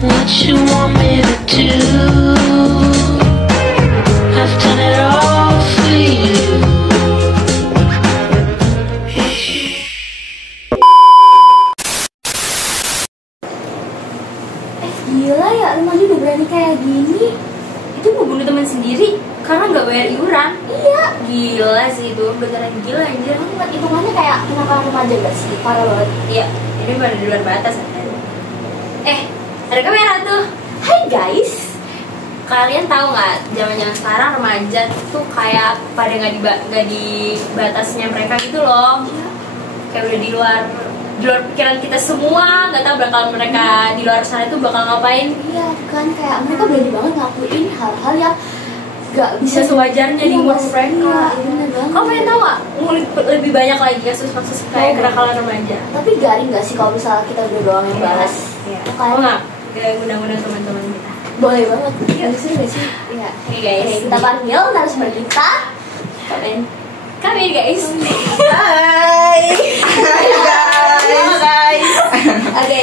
what you want me to do. I've done it all for you. Gila ya, rumahnya udah berani kayak gini. Itu mau bunuh teman sendiri karena nggak bayar iuran. Iya. Gila sih itu, beneran gila anjir. Hitungannya kayak kenakalan remaja gak sih? Parah banget. Iya, ini baru di luar batas. Ada kamera tuh. Hai guys. Kalian tahu nggak, zaman sekarang remaja tuh kayak pada nggak di batasnya mereka gitu loh. Kayak udah di luar pikiran kita semua. Nggak tahu bakal mereka di luar sana tuh bakal ngapain. Iya kan, kayak mereka berani banget ngelakuin hal-hal yang gak bisa sewajarnya di umur mereka. Kamu pengen tahu nggak ngulik lebih banyak lagi kasus-kasus kayak kenakalan remaja? Tapi garing nggak sih kalau misalnya kita udah doang yang bahas? Iya. Kayak Nggak? Kayak undang-undang teman-teman kita. boleh banget. Seru gak sih? Iya. Oke guys, Kita panggil narasumber kita. Kami guys. Hai. Hai guys. Oke.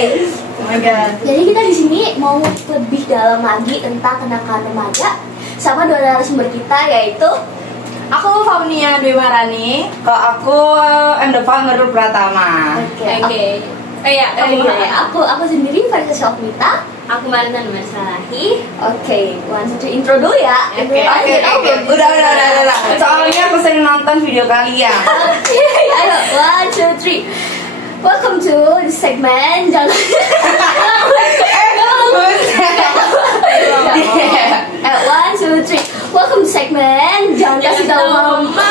Oh my god. Jadi kita di sini mau lebih dalam lagi tentang kenakalan remaja sama dua narasumber kita, yaitu Aku Faunia Dwi Marani. Kalau aku Endova Nurul Pratama. Oke. Aku sendiri Farisa Syokmita. Aku Marina Numarsalahi. Oke, one two intro dulu ya. Oke. Udah. Soalnya aku sering nonton video kalian. Ayo, one two three. Welcome to the segment. Jangan. One two three. Welcome to segment. Jangan kasih tahu mama.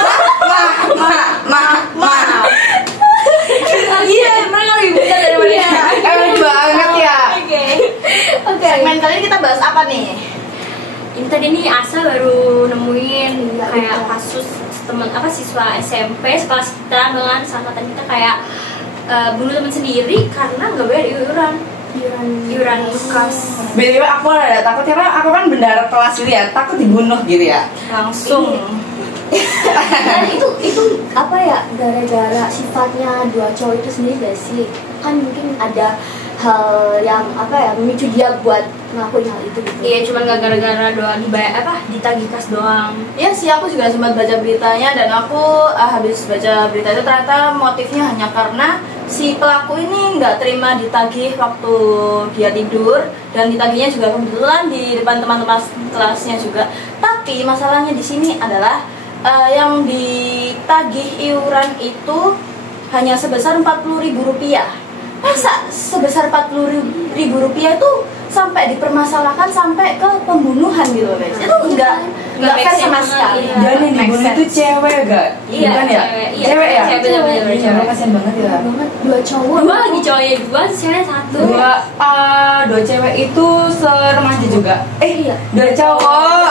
Ma. Iya, mereka lebih bisa daripada kita. Emang banget ya. Oke. Segmen kali ini kita bahas apa nih? Ini tadi nih Asa baru nemuin kayak betul. kasus teman siswa SMP sekelas kita dengan angkatan kita kayak bunuh teman sendiri karena nggak bayar iuran kas. BTW aku ada takut karena aku kan bendara kelas gitu ya, takut dibunuh gitu ya. Langsung. Dan itu apa ya, gara-gara sifatnya dua cowok itu sendiri gak sih? Kan mungkin ada hal yang memicu dia buat ngelakuin hal itu gitu. Iya, cuman nggak gara-gara doang ditagih kas doang. Iya sih, aku juga sempat baca beritanya dan aku habis baca berita itu ternyata motifnya hanya karena si pelaku ini nggak terima ditagih waktu dia tidur, dan ditagihnya juga kebetulan di depan teman-teman kelasnya juga. Tapi masalahnya di sini adalah yang ditagih iuran itu hanya sebesar Rp40.000. Masa sebesar Rp40.000 itu sampai dipermasalahkan sampai ke pembunuhan gitu guys? Itu enggak fair sama sekali. Dan yang dibunuh itu cewek gak? Iya, Bukan ya? cewek ya? Bener-bener Cewek. cewek. Kasian banget ya. Banget, dua cowok. Dua lagi cowoknya dua, cewek satu. Dua cewek itu seremaja juga. Iya. Dua cowok.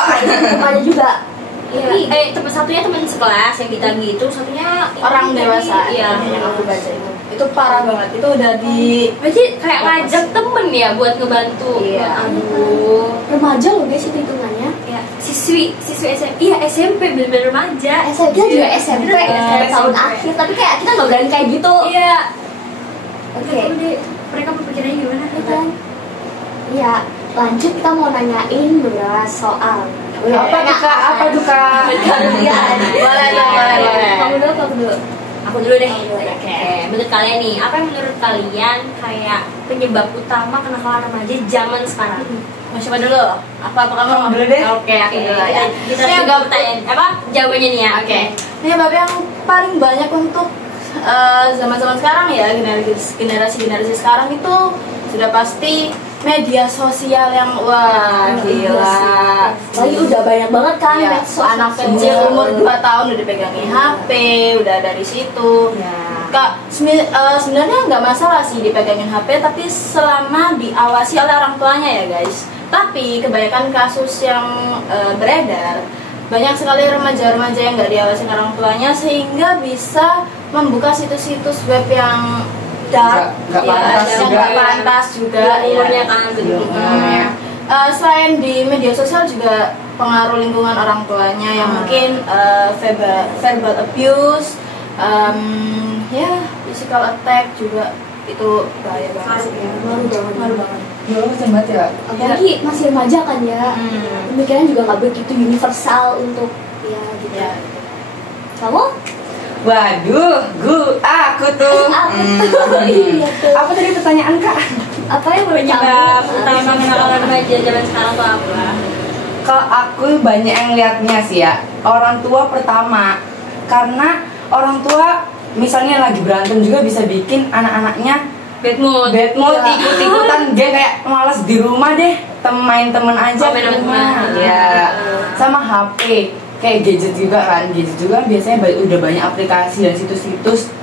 Remaja juga. Iya. Satunya teman sekelas yang ditagih itu, satunya Orang dewasa. Iya. Yang aku baca itu parah banget. Itu udah di Berarti kayak ngajak temen ya buat ngebantu. Iya. Aduh. Remaja loh guys itu hitungannya. Ya, siswi SMP. Iya, SMP bener-bener remaja. SMP kita juga SMP Iya, tahun SMP. akhir, tapi kayak kita nggak berani kayak gitu. Iya. Oke. Mereka berpikirnya gimana? Iya kan? Iya, lanjut kita mau nanyain beberapa soal. apa tuh kak? Boleh. Kamu dulu. Aku dulu deh. Oke. Menurut kalian nih, apa yang menurut kalian kayak penyebab utama kenakalan remaja zaman sekarang? Mau coba dulu? Apa kamu mau Dulu deh. Oke, aku dulu ya. Kita Ini agak pertanyaan jawabannya nih ya. Oke. Penyebab yang paling banyak untuk zaman-zaman sekarang ya, generasi sekarang itu sudah pasti media sosial yang wah gila. Lagi udah banyak banget kan Ya, medsos. anak kecil umur 2 tahun udah dipegangin HP, udah dari situ. Kak, sebenarnya nggak masalah sih dipegangin HP, tapi selama diawasi oleh orang tuanya ya guys. Tapi kebanyakan kasus yang beredar, banyak sekali remaja-remaja yang nggak diawasi orang tuanya sehingga bisa membuka situs-situs web yang dark, Nggak ya, pantas yang juga. nggak pantas juga, Umurnya ya. kan begitu. Umurnya. Selain di media sosial juga pengaruh lingkungan orang tuanya yang mungkin verbal abuse, ya physical attack juga itu bahaya banget sih. Ngaruh banget. Ya Allah, kasihan banget ya. Apalagi masih remaja kan ya. Pemikiran juga nggak begitu universal untuk ya gitu. Ya. Kamu? Waduh, aku tuh. Iya tuh. Apa tadi pertanyaan Kak? Apa yang Penyebab utama kenakalan remaja zaman sekarang tuh apa? Kalau aku banyak yang liatnya sih ya, orang tua pertama. Karena orang tua misalnya lagi berantem juga bisa bikin anak-anaknya Bad mood. Iya. Ikut-ikutan dia kayak malas di rumah deh, main temen aja Main di sama rumah. teman. Ya, sama HP, kayak gadget juga kan. Gadget juga biasanya udah banyak aplikasi dan situs-situs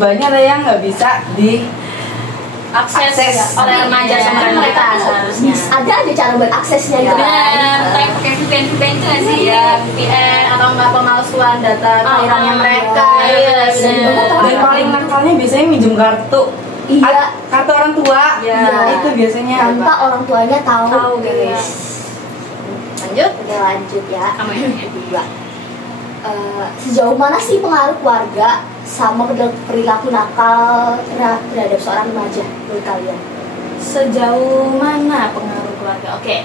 banyak lah yang nggak bisa di Akses oleh remaja sama Iya. mereka seharusnya. Ada aja cara beraksesnya gitu kan. Benar, kayak pakai VPN itu nggak sih? Iya, VPN atau nggak pemalsuan data kelahirannya mereka. Iya, Dan juga benar. Dan paling nakalnya biasanya minjem kartu. Iya. Kartu orang tua. Iya. Itu biasanya. Tanpa orang tuanya tahu Iya. guys. Lanjut. Oke lanjut ya. Sama ya. Kedua. Sejauh mana sih pengaruh keluarga sama perilaku nakal terhadap seorang remaja menurut kalian? Sejauh mana pengaruh keluarga? Oke.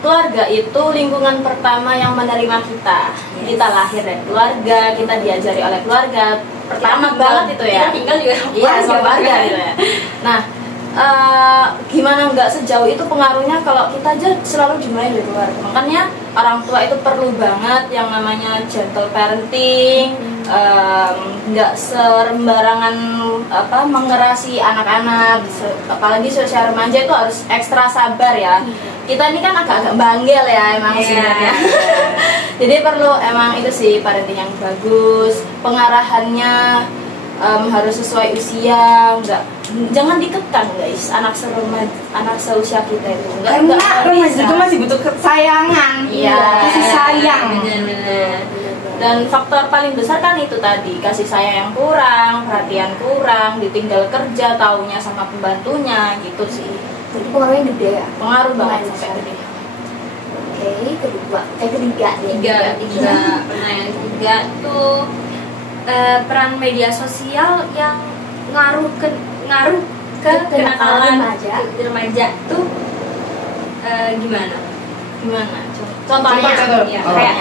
Keluarga itu lingkungan pertama yang menerima kita. Kita lahir dari keluarga, kita diajari oleh keluarga. Pertama banget itu ya. Kita tinggal juga Iya, sama keluarga gitu ya. Nah, gimana nggak sejauh itu pengaruhnya kalau kita aja selalu dimulai dari keluarga. Makanya orang tua itu perlu banget yang namanya gentle parenting, nggak sembarangan mengerasi anak-anak, apalagi seusia remaja itu harus ekstra sabar ya. Kita ini kan agak-agak banggel ya emang sebenarnya. Jadi perlu emang itu sih parenting yang bagus, pengarahannya harus sesuai usia, jangan dikekang guys anak seusia kita itu. Karena remaja juga masih butuh kesayangan. Iya. Kasih sayang. Benar-benar. Dan faktor paling besar kan itu tadi, kasih sayang yang kurang, perhatian kurang, ditinggal kerja, taunya sama pembantunya gitu sih. Jadi pengaruhnya gede ya. Pengaruh banget Lumayan sampai besar. gede. Oke, ketiga nih. Tiga. Pernah yang ketiga tuh peran media sosial yang ngaruh ke kenakalan remaja tuh gimana? Contohnya, Contoh. Ya, Oh. kayak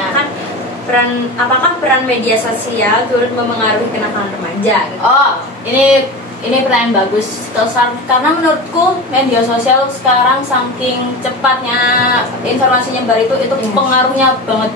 kan apakah peran media sosial turut mempengaruhi kenakalan remaja? Gitu? Oh, ini pertanyaan bagus. Karena menurutku media sosial sekarang saking cepatnya informasi nyebar itu pengaruhnya banget.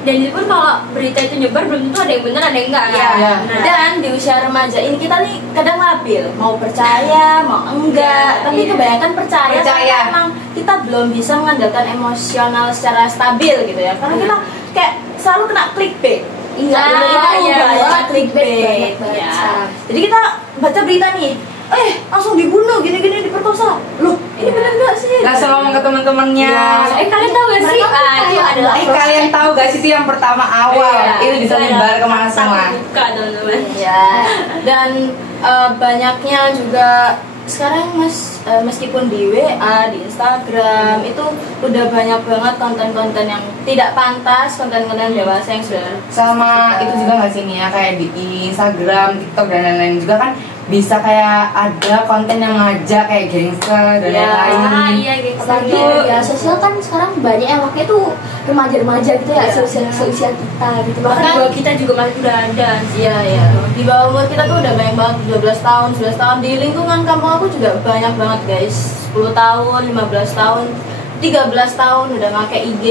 Dan itu pun kalau berita itu nyebar belum tentu ada yang benar ada yang enggak. Iya. Nah, Dan di usia remaja ini kita nih kadang labil, mau percaya, mau enggak. Tapi kebanyakan percaya. Karena emang kita belum bisa mengandalkan emosional secara stabil gitu ya. Karena kita kayak selalu kena clickbait. Iya, Banyak clickbait. banget Ya. sekarang. Jadi kita baca berita nih, langsung dibunuh, gini-gini diperkosa. Loh, ini benar nggak sih? Langsung ngomong ke teman-temannya. kalian tahu gak sih? Itu adalah Kalian tahu gak sih itu yang pertama awal itu bisa menyebar kemana semua. Buka teman-teman. Ya. Dan banyaknya juga sekarang meskipun di WA, di Instagram itu udah banyak banget konten-konten yang tidak pantas, konten-konten dewasa yang sudah Sama itu juga nggak sih nih ya, kayak di Instagram, TikTok dan lain-lain juga kan bisa kayak ada konten yang ngajak kayak gangster dan lain-lain. Iya gitu. Apalagi media sosial kan sekarang banyak yang pakai tuh remaja-remaja gitu ya, seusia kita gitu. Bahkan dua kita juga masih udah ada. Iya. Di bawah umur kita tuh udah banyak banget, 12 tahun, 11 tahun. Di lingkungan kampung aku juga banyak banget guys. 10 tahun, 15 tahun, 13 tahun udah pakai IG.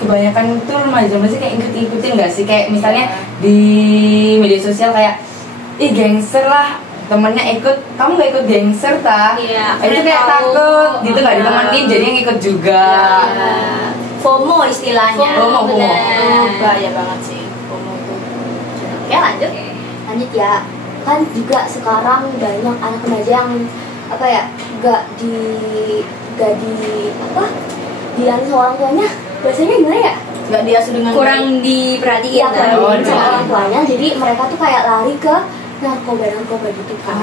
Kebanyakan itu remaja masih kayak ikut-ikutin nggak sih, kayak misalnya di media sosial kayak gangster lah, temennya ikut, kamu nggak ikut gangster ta? Iya, Itu kayak tahu. takut gitu, nggak ditemenin jadi yang ikut juga. FOMO istilahnya. FOMO. Bener. Bahaya banget sih FOMO tuh. Oke, lanjut. Lanjut ya, kan juga sekarang banyak anak remaja yang gak dianu sama orang tuanya. Bahasanya gimana ya? Nggak diasuh dengan Kurang diperhatiin. Iya, kurang Oh, dianu sama iya. orang tuanya. Jadi mereka tuh kayak lari ke narkoba gitu kan.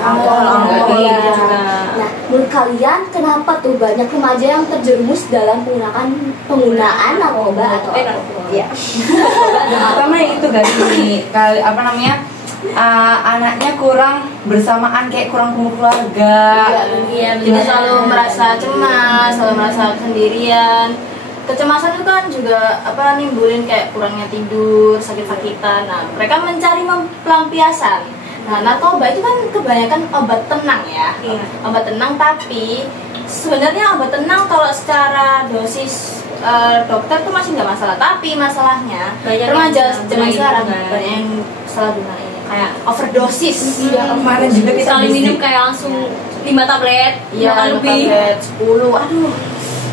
iya. Nah, menurut kalian kenapa tuh banyak remaja yang terjerumus dalam penggunaan narkoba atau narkoba. Iya. Yang pertama itu gak sih kali anaknya kurang bersamaan, kayak kurang kumpul keluarga. Iya, Jadi selalu merasa cemas, selalu merasa sendirian. Kecemasan itu kan juga nimbulin kayak kurangnya tidur, sakit-sakitan. Nah, mereka mencari pelampiasan. Nah, narkoba itu kan kebanyakan obat tenang ya. Iya. Obat tenang, tapi sebenarnya obat tenang kalau secara dosis dokter tuh masih nggak masalah. Tapi masalahnya Banyak remaja yang zaman gunain sekarang juga. banyak yang salah gunain, kayak overdosis. Iya, kemarin juga kita Sekali habis minum di- kayak langsung 5 tablet, Iya, 5 kali lebih. 10. Aduh,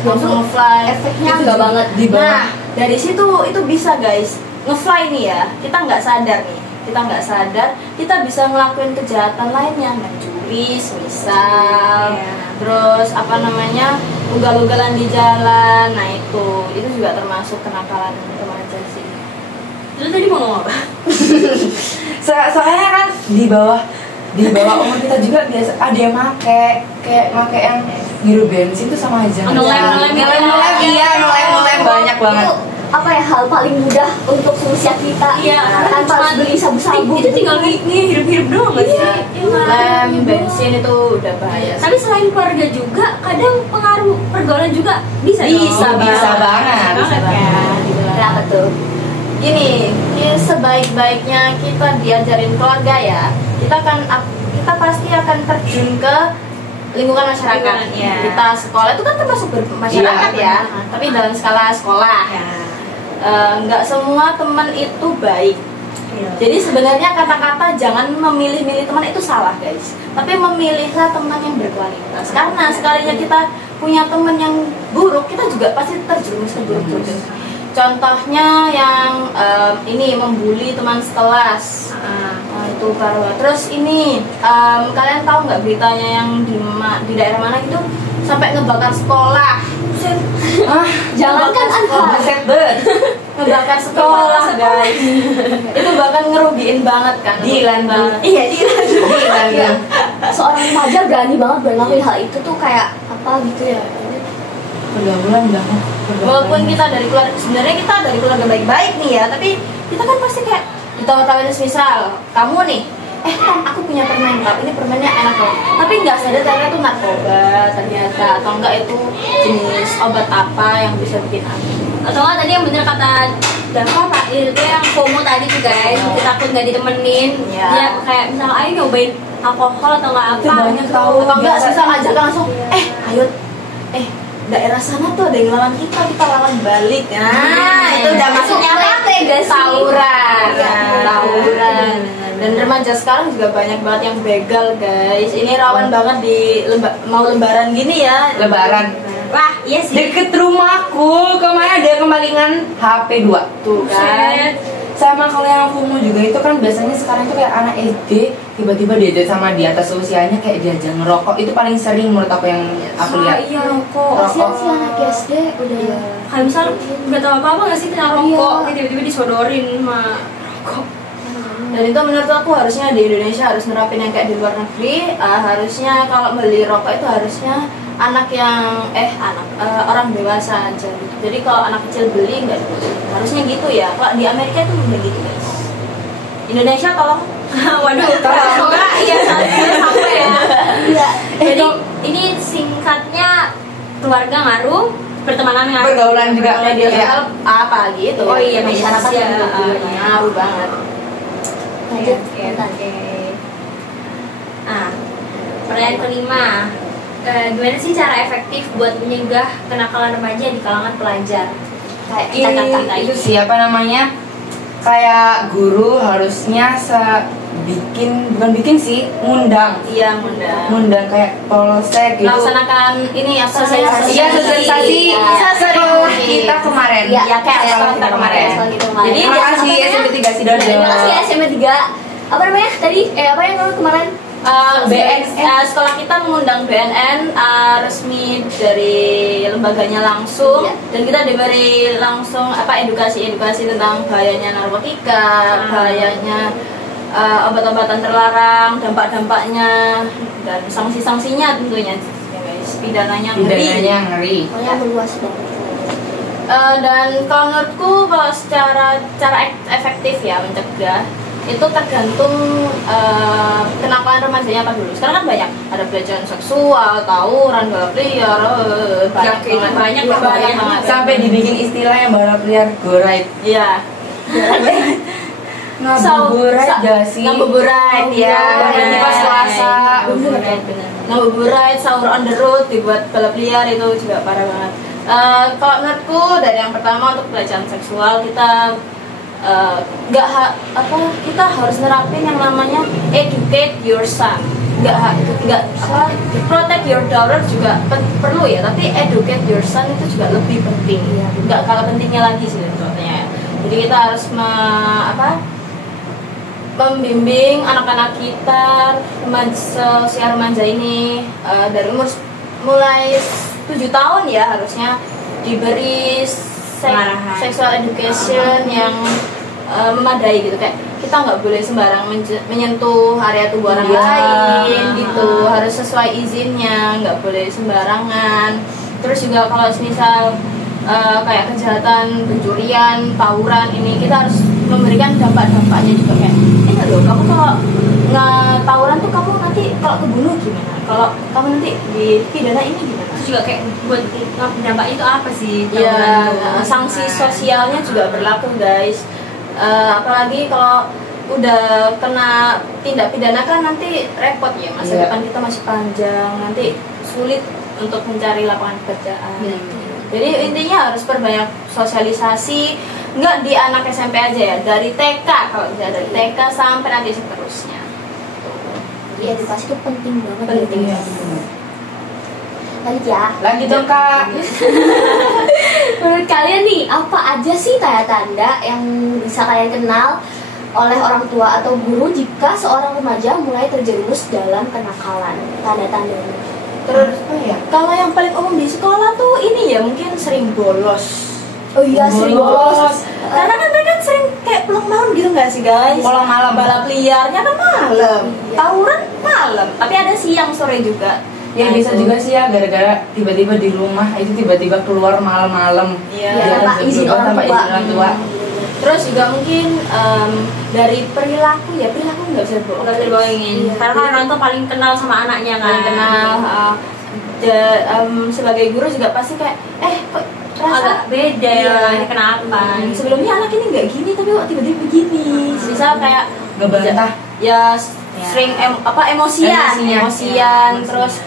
langsung ngefly. Efeknya Itu enggak juga banget. di bawah. Nah, dari situ itu bisa guys, ngefly nih ya. Kita nggak sadar nih. Kita nggak sadar, kita bisa ngelakuin kejahatan lainnya, mencuri, misal, Iya. terus ugal-ugalan di jalan. Nah itu juga termasuk kenakalan remaja sih. Terus tadi mau ngomong apa? Soalnya kan di bawah umur kita juga biasa ada yang make yang ngiru bensin tuh sama aja. Ngelem Iya, ngelem banyak banget. Itu hal paling mudah untuk seusia kita. Iya, tanpa harus beli sabu-sabu. Itu tinggal hirup-hirup doang nggak sih? Iya. Lem, bensin itu udah bahaya sih. Tapi selain keluarga juga, kadang pengaruh pergaulan juga bisa dong. Bisa banget. ya. Kenapa tuh? Gini, sebaik-baiknya kita diajarin keluarga ya, kita pasti akan terjun ke lingkungan masyarakat. Lingkungan, iya. Kita sekolah itu kan termasuk masyarakat Iya. ya, tapi dalam skala sekolah. Nggak semua teman itu baik. Iya. Jadi sebenarnya kata-kata jangan memilih-milih teman itu salah guys, tapi memilihlah teman yang berkualitas. Karena sekalinya kita punya teman yang buruk, kita juga pasti terjerumus ke buruk. Contohnya yang ini membuli teman sekelas. Nah, itu parah. Terus ini kalian tahu nggak beritanya yang di daerah mana gitu sampai ngebakar sekolah? Jangankan anak. Buset bet. Ngebakar sekolah guys. Itu bahkan ngerugiin banget kan. Dilan banget. Iya, dilan. Iya. Seorang remaja berani banget ngelakuin hal itu tuh kayak apa gitu ya. Pergaulan udah. Walaupun kita sebenarnya kita dari keluarga baik-baik nih ya, tapi kita kan pasti kayak ditawa-tawain, misal kamu nih, Tom, aku punya permen, Tom, ini permennya enak loh. Tapi nggak sadar ternyata itu narkoba ternyata, atau enggak itu jenis obat apa yang bisa bikin aneh. Atau nggak tadi yang bener kata Dava Pak, itu yang FOMO tadi tuh guys, kita takut nggak ditemenin. Iya. Dia kayak misalnya ayo nyobain alkohol atau nggak apa. Itu banyak tahu. Atau enggak sisa ngajak langsung, ayo, daerah sana tuh ada yang lawan kita lawan balik. Nah, itu udah masuknya apa? Tawuran. Tawuran. Dan remaja sekarang juga banyak banget yang begal guys. Ini rawan banget di mau lebaran gini ya. Lebaran. Wah, iya sih. Deket rumahku kemarin ada kemalingan HP 2 Tuh kan. Sama kalau yang FOMO juga itu kan biasanya sekarang tuh kayak anak SD tiba-tiba diajak sama di atas usianya kayak diajak ngerokok, itu paling sering menurut aku yang aku lihat. Iya rokok. Kasihan sih anak SD udah. Kayak misal nggak tahu apa-apa nggak sih kena rokok, Iya. tiba-tiba disodorin sama rokok. Dan itu menurut aku harusnya di Indonesia harus nerapin yang kayak di luar negeri. Harusnya kalau beli rokok itu harusnya orang dewasa aja. Jadi kalau anak kecil beli nggak boleh. Harusnya gitu ya. Kalau di Amerika itu udah gitu guys. Indonesia tolong. Waduh, semoga iya sampai ya. Iya. Jadi ini singkatnya keluarga ngaruh, pertemanan ngaruh. Pergaulan juga. Media Iya. sosial apa gitu. Oh iya, media masyarakat sosial. juga ngaruh banget. Lanjut. Oke. Nah, pertanyaan kelima. Gimana sih cara efektif buat mencegah kenakalan remaja di kalangan pelajar? Kayak kita kata tadi. Itu siapa namanya? Kayak guru harusnya bukan bikin sih, ngundang Iya, mudah. kayak polsek gitu. Melaksanakan ini apa Sosialisasi. Iya, sosialisasi Iya. sekolah kita kemarin. Iya, Ya kayak sekolah kita kemarin. Sekolah kita kemarin. Jadi terima kasih SMP 3 Sidoarjo. Terima kasih SMA 3. Apa namanya tadi? Apa yang kemarin? Sekolah kita mengundang BNN resmi dari lembaganya langsung. Iya. Dan kita diberi langsung edukasi tentang bahayanya narkotika, bahayanya obat-obatan terlarang, dampak-dampaknya, dan sanksi-sanksinya tentunya ya guys, pidananya ngeri. Pokoknya meluas banget. Dan kalau menurutku kalau secara efektif ya mencegah itu tergantung kenakalan remajanya apa dulu. Sekarang kan banyak, ada pelecehan seksual, tawuran, balap liar, banyak banget. Sampai dibikin istilahnya balap liar go-ride. Iya. Ngabuburit gak sih? Ngabuburit ya. Berarti pas puasa. Ngabuburit, sahur on the road, dibuat balap liar, itu juga parah banget. Kalau menurutku dari yang pertama untuk pelecehan seksual kita kita harus nerapin yang namanya educate your son. Protect your daughter juga perlu ya, tapi educate your son itu juga lebih penting. Nggak kalah pentingnya lagi sih sebetulnya. Jadi kita harus membimbing anak-anak kita usia remaja ini dari umur mulai 7 tahun ya, harusnya diberi sexual education yang memadai gitu. Kayak kita nggak boleh sembarang menyentuh area tubuh orang lain gitu, harus sesuai izinnya, nggak boleh sembarangan. Terus juga kalau misal kayak kejahatan, pencurian, tawuran, ini kita harus memberikan dampak-dampaknya juga. Kayak ini loh, kamu kalau nggak tawuran tuh kamu nanti kalau kebunuh gimana, kalau kamu nanti dipidana ini gimana. Terus juga kayak buat dampak itu apa sih? Ya, sanksi sosialnya juga berlaku guys. Apalagi kalau udah kena tindak pidana kan nanti repot ya, masa depan kita masih panjang, nanti sulit untuk mencari lapangan pekerjaan. Jadi intinya harus perbanyak sosialisasi, nggak di anak SMP aja ya, dari TK, kalau bisa dari TK sampai nanti seterusnya. Iya, edukasi itu penting banget. Penting ya. Lanjut ya. Lanjut dong Kak. Menurut kalian nih, apa aja sih tanda-tanda yang bisa kalian kenal oleh orang tua atau guru jika seorang remaja mulai terjerumus dalam kenakalan? Tanda-tandanya. Terus kalau yang paling umum di sekolah tuh ini ya, mungkin sering bolos. Oh iya, sering bolos. Karena kan mereka sering kayak pulang malam gitu nggak sih guys? Pulang malam. Balap liarnya kan malam, tawuran malam. Tapi ada siang sore juga. Ya bisa juga sih ya, gara-gara tiba-tiba di rumah itu tiba-tiba keluar malam-malam. Iya, tanpa izin orang tua. Terus juga mungkin dari perilaku ya, perilaku nggak bisa dibohongin. Karena orang tuh paling kenal sama anaknya kan. paling kenal. Sebagai guru juga pasti kayak kok Agak beda ya, ini kenapa? Sebelumnya anak ini nggak gini tapi kok tiba-tiba begini. Misal kayak ngebantah. Ya sering emosian, terus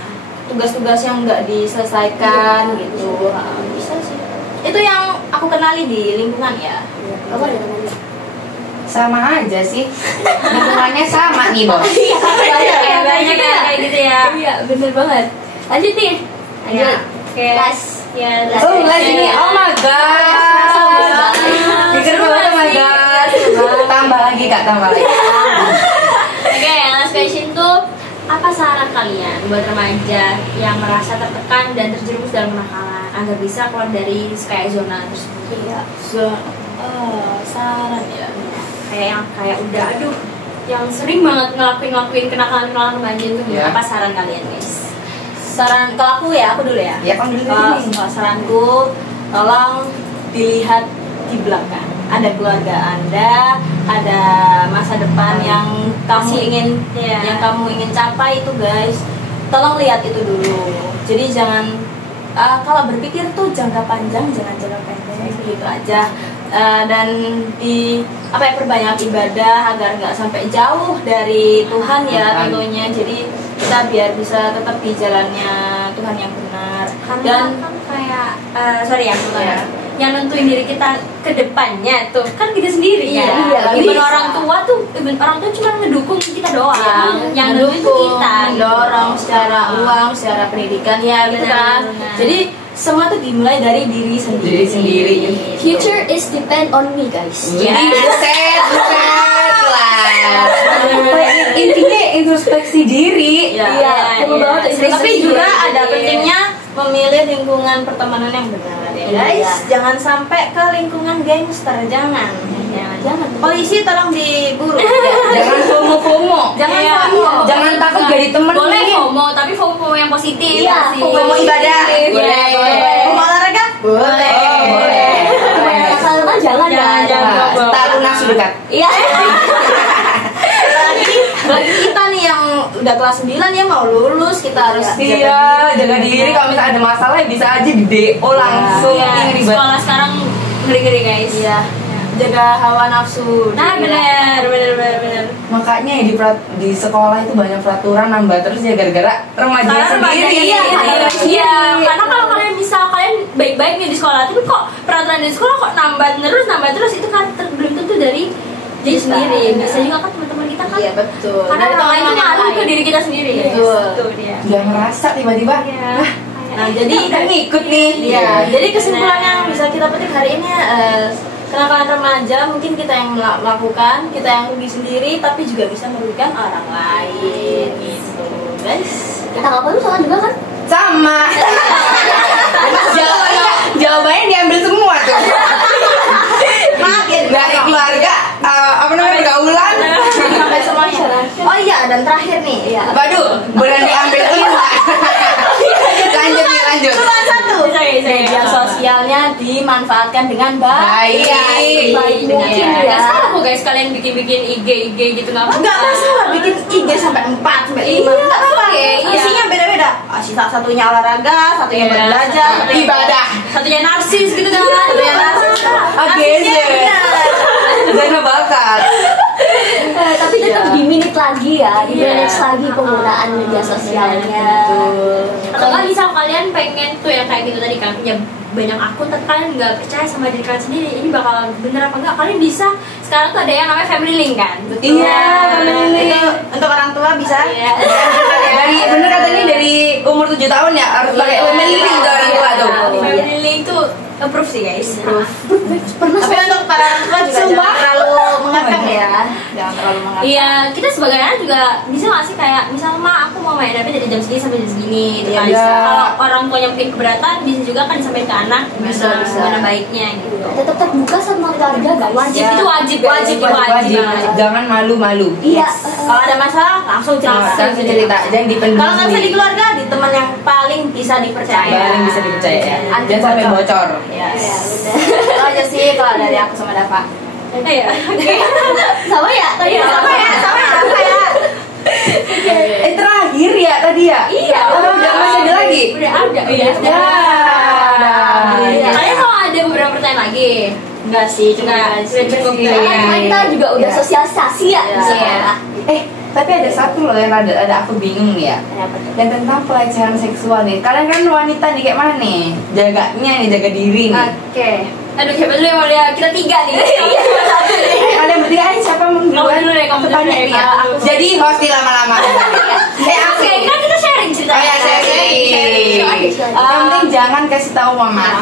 tugas-tugas yang nggak diselesaikan gitu. Bisa sih. Itu yang aku kenali di lingkungan ya. Apa ada temannya? Sama aja sih. Lingkungannya sama nih bos. Iya, banyak kayak gitu ya. Iya, bener banget. Lanjut nih. Lanjut. Kelas ya. Oh les ini, oh my god. Pikir banget, oh my god. Tambah lagi Kak, tambah lagi. Oke, last question tuh, apa saran kalian buat remaja yang merasa tertekan dan terjerumus dalam kenakalan agar bisa keluar dari kayak zona tersebut? Iya. Saran ya. Kayak udah yang sering banget ngelakuin kenakalan remaja itu Iya. apa saran kalian guys? Saran kalau aku ya, aku dulu ya. Ya kamu dulu Kalau nih. saranku, tolong dilihat di belakang. Ada keluarga Anda, ada masa depan yang kamu ingin capai itu guys. Tolong lihat itu dulu. Jadi jangan kalau berpikir tuh jangka panjang, jangan jangka pendek gitu aja. Dan perbanyak ibadah agar nggak sampai jauh dari Tuhan ya tentunya. Jadi kita biar bisa tetap di jalannya Tuhan yang benar. Dan kan kayak yang nentuin diri kita ke depannya tuh kan kita sendiri Iya, kan. bisa. Orang tua cuma ngedukung kita doang. Yang nentuin mendukung, tuh kita. mendorong secara uang, secara pendidikan ya gitu kan. Benar. Jadi semua tuh dimulai dari diri sendiri. Future is depend on me, guys. Jadi buset lah. Intinya introspeksi diri. Iya, perlu banget Tapi introspeksi juga diri. ada pentingnya memilih lingkungan pertemanan yang benar ya guys. Jangan sampai ke lingkungan gangster, jangan. Polisi tolong diburu. Jangan FOMO. Jangan Iya. FOMO. Jangan takut jadi temen. Boleh FOMO, tapi FOMO yang positif. Iya, sih. FOMO ibadah. Boleh. FOMO olahraga? Boleh. Kebanyakan masalah kan jangan ya. Jangan. Tak lunak sudah. Iya. udah kelas 9 ya mau lulus, kita harus Iya, jaga diri. Kalau misalnya ada masalah ya bisa aja di DO langsung. Iya, Ini ribet. sekolah sekarang ngeri-ngeri guys. Iya. Jaga hawa nafsu. Nah benar. Makanya ya di sekolah itu banyak peraturan nambah terus ya gara-gara remaja sendiri. Iya, karena kalau kalian bisa kalian baik-baik nih di sekolah, tapi kok peraturan di sekolah kok nambah terus itu kan belum tentu dari diri sendiri. Bisa juga kan teman-teman kita kan. Iya betul. Karena orang lain itu ngaruh ke diri kita sendiri. Betul. Itu dia. Udah ngerasa tiba-tiba. Iya. Nah jadi Udah ngikut nih. Iya, jadi kesimpulan yang bisa kita petik hari ini kenakalan remaja mungkin kita yang melakukan, kita yang rugi sendiri, tapi juga bisa merugikan orang lain gitu, guys. Kita nggak perlu salah juga kan? Sama. Jawabannya diambil semua tuh. Makin Dari keluarga, apa namanya pergaulan. sampai semuanya. Oh iya, dan terakhir nih, ya. Waduh, boleh diambil semua. Lanjut. Cuma satu. Bisa. Media sosialnya dimanfaatkan dengan baik. Baik mungkin Iya, ya. nggak salah kok guys kalian bikin IG gitu nggak apa-apa. Enggak masalah bikin IG sampai 4 sampai 5. Iya, Enggak apa-apa. oke, iya. Isinya beda-beda. Satunya olahraga, satunya Iya, belajar, satunya ibadah. Satunya narsis gitu kan. satunya narsis. Oke, Zena bakat. Tapi tetap Iya. di-minute lagi ya, di-manage Iya. lagi penggunaan media sosialnya. Atau kan misal kalian pengen tuh yang kayak gitu tadi kan punya banyak akun tapi kalian nggak percaya sama diri kalian sendiri ini bakal bener apa enggak, kalian bisa sekarang tuh ada yang namanya family link kan. Iya, family link. Itu untuk orang tua bisa. Iya. Dari bener katanya dari umur 7 tahun ya harus pakai family link ke orang tua tuh. Family link tuh approve sih guys. Pernah Tapi untuk para orang tua juga Sumpah. jangan terlalu mengekang ya. Jangan terlalu mengekang. Iya, kita sebagai anak juga bisa nggak sih kayak misal aku mau main HP dari jam segini sampai jam segini gitu Iya, kan. bisa. Kalau orang tuanya mungkin keberatan bisa juga kan disampaikan ke anak Bisa. gimana baiknya gitu. tetap terbuka sama keluarga guys. Wajib Ya. itu wajib Wajib. Jangan malu-malu. Iya. Kalau ada masalah langsung cerita. Langsung cerita, jangan dipendam. Kalau nggak bisa di keluarga, di teman yang paling bisa dipercaya. Paling bisa dipercaya ya. Anti Jangan sampai bocor. Yes. Ya, udah. Itu aja sih kalau dari aku sama Dava. Iya. Sama ya tadi. Iya, Sama ya, Dava ya. Terakhir ya tadi ya? Iya. Oh, udah masih ada lagi? Udah ada. Iya. Iya. Kalian mau ada beberapa pertanyaan lagi? Enggak sih, cuma Enggak, sudah cukup gitu Karena ya. kita juga udah Iya. sosialisasi ya di Iya. sekolah. Tapi ada satu loh yang ada aku bingung nih ya. Yang tentang pelecehan seksual nih. Kalian kan wanita nih kayak mana nih? Jaganya nih, jaga diri nih. Oke. Aduh, siapa dulu yang mau lihat? Kita 3 nih. Satu nih. Kalian bertiga siapa mau Kamu dulu deh, kamu dulu Tanya deh. nih ya. Jadi host nih lama-lama. Oke, kan kita sharing cerita. Oh ya, sharing. Yang penting jangan kasih tahu mama.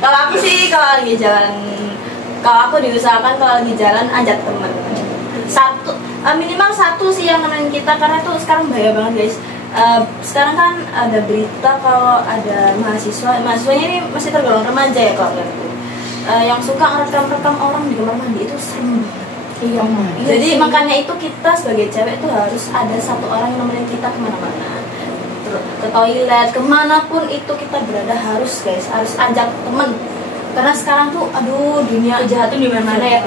Kalau aku sih kalau lagi jalan, kalau aku diusahakan kalau lagi jalan ajak temen. Minimal satu sih yang nemenin kita karena tuh sekarang bahaya banget guys. Sekarang kan ada berita kalau ada mahasiswanya ini masih tergolong remaja ya kalau menurutku, yang suka ngerekam orang di kamar mandi itu serem banget. Iya. Jadi makanya itu kita sebagai cewek tuh harus ada satu orang yang nemenin kita kemana-mana, ke toilet, kemanapun itu kita berada harus guys, harus ajak temen. Karena sekarang tuh, aduh dunia Kejahatan di mana-mana ya.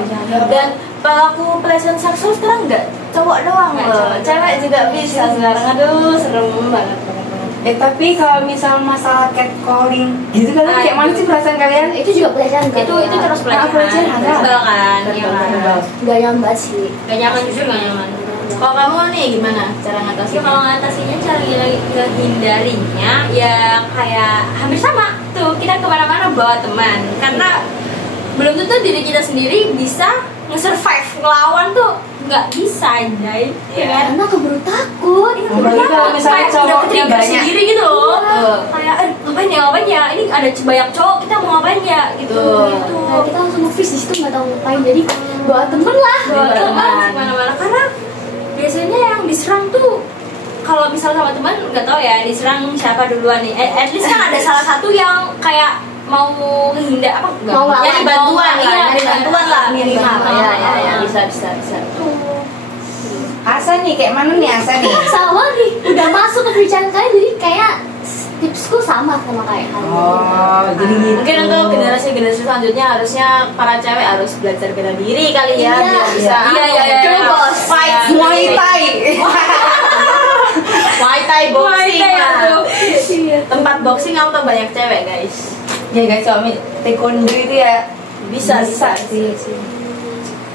dan pelaku pelecehan seksual sekarang nggak cowok doang loh, cewek juga bisa sekarang. Aduh serem banget. Tapi kalau misal masalah catcalling gitu kalian kayak mana sih perasaan kalian? Itu juga pelecehan kan? Itu terus pelecehan. pelecehan ada. Verbal kan. Iya kan. Gak nyaman banget sih. Gak nyaman, jujur gak nyaman. Kalau kamu nih gimana cara Ya, ngatasinnya? kalau ngatasinya cara ngehindarinya ya kayak hampir sama tuh, kita kemana-mana bawa teman karena belum tentu diri kita sendiri bisa nge-survive ngelawan tuh, nggak bisa anjay ya kan. Karena keburu takut. Apalagi kalau misalnya Kayak udah cowoknya ke-trigger banyak. sendiri gitu loh. Betul. Kayak ngapain ya ini ada banyak cowok, kita mau ngapain ya gitu. Betul. Gitu. Nah, kita langsung nge-freeze di situ nggak tahu ngapain. Jadi bawa temen lah. Bawa Bener. teman kemana-mana karena biasanya yang diserang tuh kalau misal sama teman nggak tahu ya diserang siapa duluan nih. At least kan ada salah satu yang kayak mau menghindar apa enggak? Mau Nyari bantuan lah, nyari bantuan lah minimal. Bantuan. Ya, bisa. Asa nih kayak mana nih Asa nih? Sama nih. Udah masuk ke pembicaraan kalian jadi kayak tipsku sama kayak kalian. Oh, jadi gitu. Mungkin untuk generasi selanjutnya harusnya para cewek harus belajar bela diri kali ya, Iya. biar bisa Iya. Girl boss, fight Muay Thai. Thai boxing Muay Thai lah. aku. Tempat boxing aku tuh banyak cewek guys. Ya guys, suami taekwondo itu ya Bisa sih.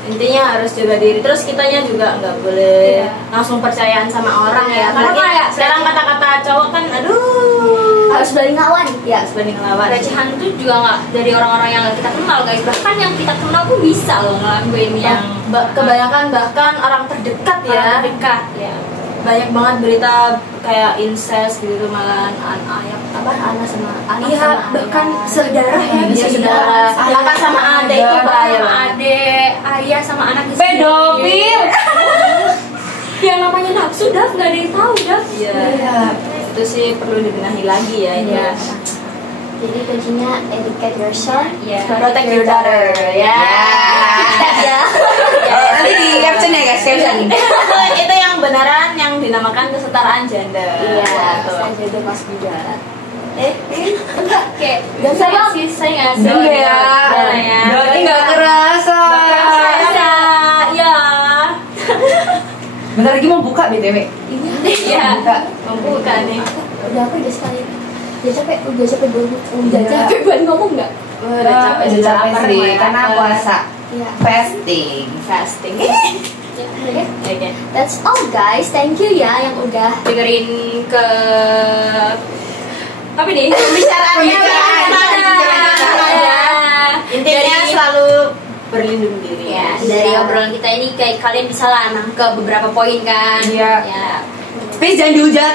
Intinya harus jaga diri. Terus kitanya juga nggak boleh Iya. langsung percayaan sama orang ya. Karena Apalagi kayak sekarang kata-kata cowok kan, aduh, Harus berani ngelawan. Ya. harus berani ngelawan. Pelecehan tuh juga nggak dari orang-orang yang nggak kita kenal guys, bahkan yang kita kenal tuh bisa loh ngelakuin yang Kebanyakan bahkan orang terdekat ya. orang dekat ya. Banyak banget berita kayak incest gitu, malahan Anak sama anak Iya, sama bahkan ayah. saudara ya, Iya, bisa saudara. Kakak sama adik itu bahaya sama banget. adik, ayah sama anak Pedofil. yang namanya nafsu Daf nggak ada yang tahu Daf. Iya. Itu sih perlu dibenahi lagi ya. Iya. Jadi kuncinya educate your son. Iya. Protect your daughter. Ya. Ya. Nanti di caption ya guys, caption. Itu yang beneran yang dinamakan kesetaraan gender. Iya. Tuh. Saya jadi pas juga. Enggak kayak Dan saya sih saya nggak sih. Udah ya. Udah ya. Berarti nggak kerasa. Kerasa, ya. Bentar lagi mau buka BTW. Iya. Buka. Membuka nih. Udah aku udah sekali. Udah capek banget. Udah Iya. capek banget ngomong nggak? Udah capek, Udah capek lapar, sih, mulai karena lapar. puasa. Iya. Fasting. Fasting. Oke. Oke. That's all guys. Thank you ya yang udah Dengerin ke apa nih? Pembicaraannya Ya. Intinya Dari- selalu berlindung diri. Ya, dari obrolan kita ini kayak kalian bisa lah nangkep beberapa poin kan. Iya. Ya. Please jangan dihujat.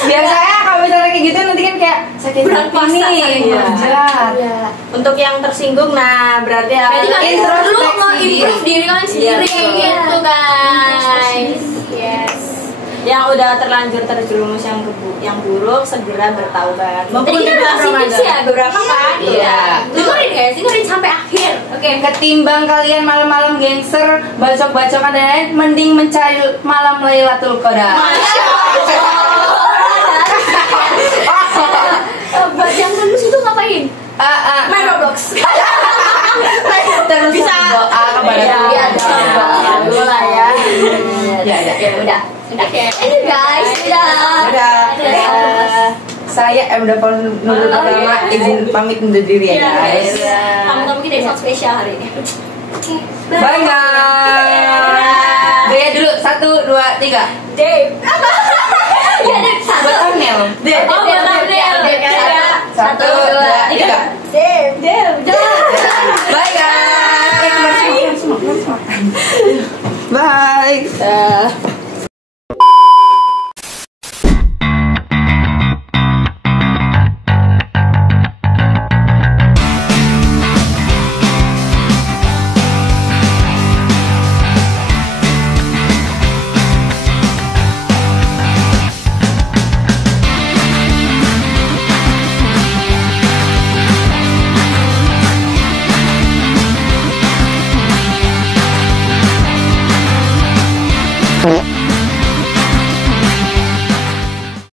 Biasanya kalau misalnya kayak gitu nanti kan kayak sakit Bulan hati puasa, nih. sakit Hujat. ya. Untuk yang tersinggung, nah berarti Berarti kalian Introspeksi dulu nge-improve diri kalian sendiri Iya, betul. gitu guys. Yes. yang udah terlanjur terjerumus yang buruk segera bertaubat. Tadi kita udah kasih tips ya beberapa kan. Iya. Dengerin guys, dengerin sampai akhir. Oke. Ketimbang kalian malam-malam gangster, bacok-bacokan dan lain, mending mencari malam Lailatul Qadar. Buat yang lulus itu ngapain? Main Roblox. Terus Bisa. doa kepada Iya, Tuhan. doa dulu lah ya. Ya, Udah. Thank you guys. Dadah. Dadah. Saya udah nurut pertama izin pamit undur diri ya guys. Kamu kita ada sound spesial hari ini. Oke. Bye guys. Daya dulu 1, 2, 3. Dave. Buat Amel. Oh, buat Amel. Satu, dua, tiga. Dave. Bye guys. Bye. Bye.